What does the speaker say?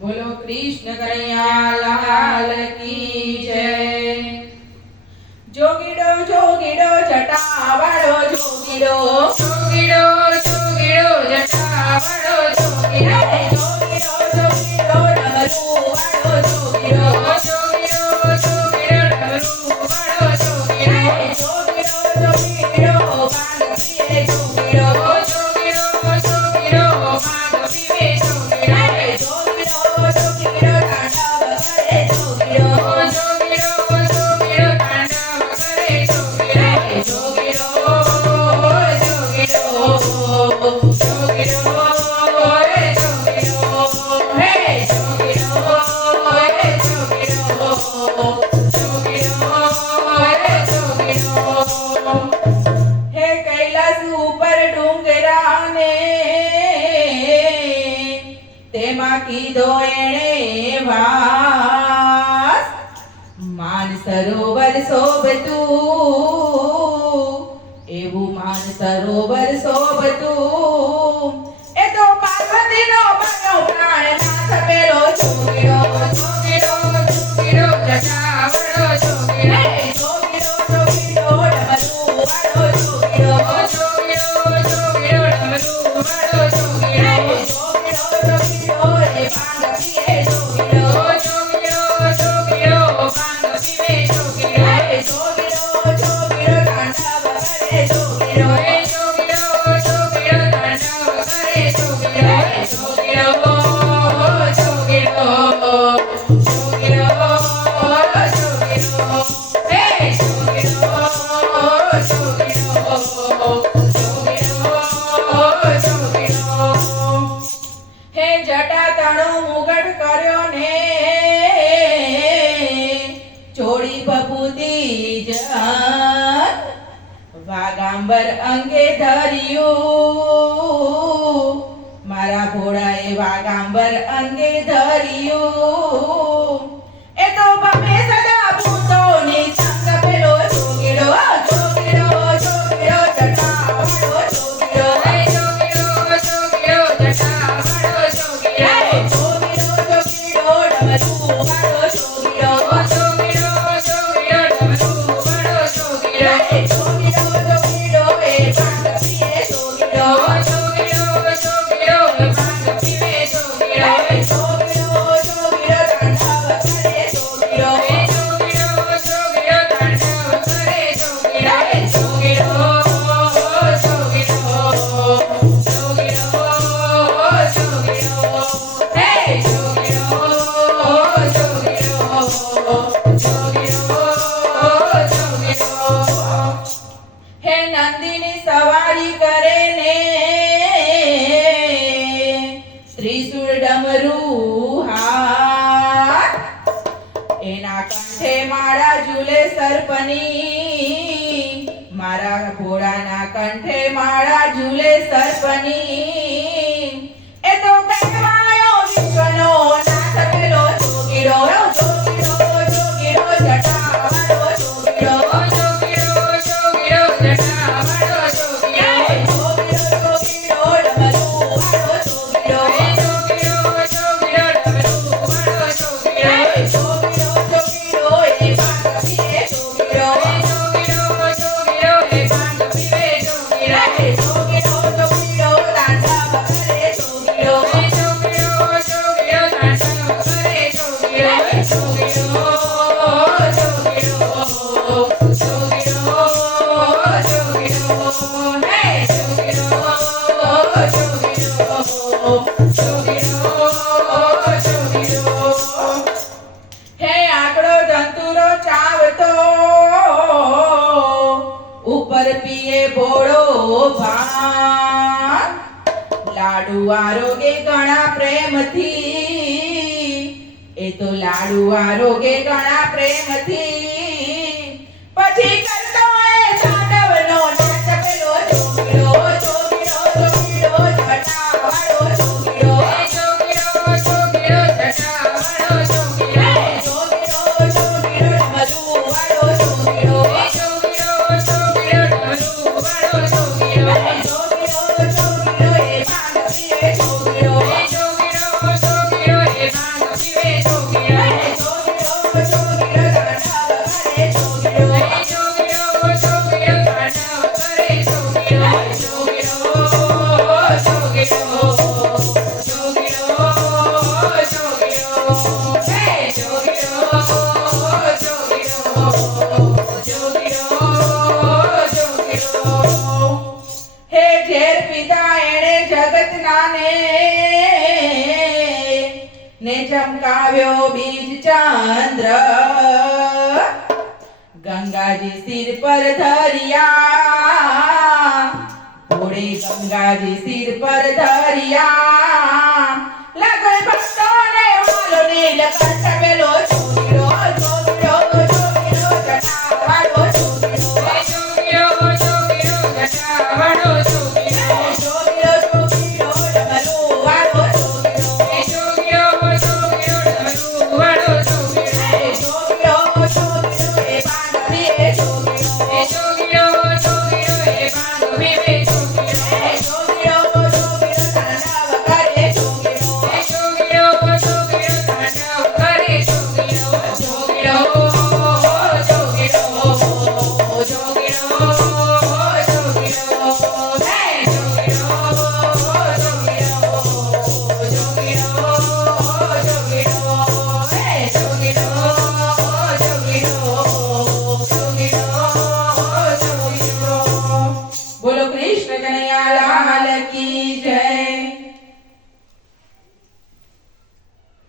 બોલો કૃષ્ણ લાલ કી જય. જોગીડો જોગીડો જટા વાળો જોગીડો. જોગીડો જોગીડો જટા વાળો જોગીડો. જોગીડો જોગીડો ડમરું વાળો જોગીડો. જોગીડો જોગીડો ડમરું વાળો જોગીડો જોગીડો જોગીડો પાનસીએ જોગીડો. કીધો એણે વાસ. માન સરોવર શોભતું. એવું માન સરોવર શોભતું. એ તો પાર્વતીનો બનો પ્રાણ નાથ પેલો જોગીડો જોગીડો જોગીડો, જટાવડો વાગાંબર અંગે ધર્યું. મારા ઘોડાએ વાગાંબર અંગે ધર્યું. એ તો બાપે સદા ભૂતોની સંગ પેલો જોગેડો જોગેડો જોગેડો ચટાવાળો જોગેડો. Parabéns! સર્પની મારા ઘોડાના કંઠે માળા ઝૂલે સર્પની. લાડુ આરોગે ઘણા પ્રેમથી. એ તો લાડુ આરોગે ઘણા પ્રેમથી. પછી ने चमकाव्यो बीज चंद्र गंगा जी सिर पर धरिया। पुढे गंगा जी सिर पर धरिया।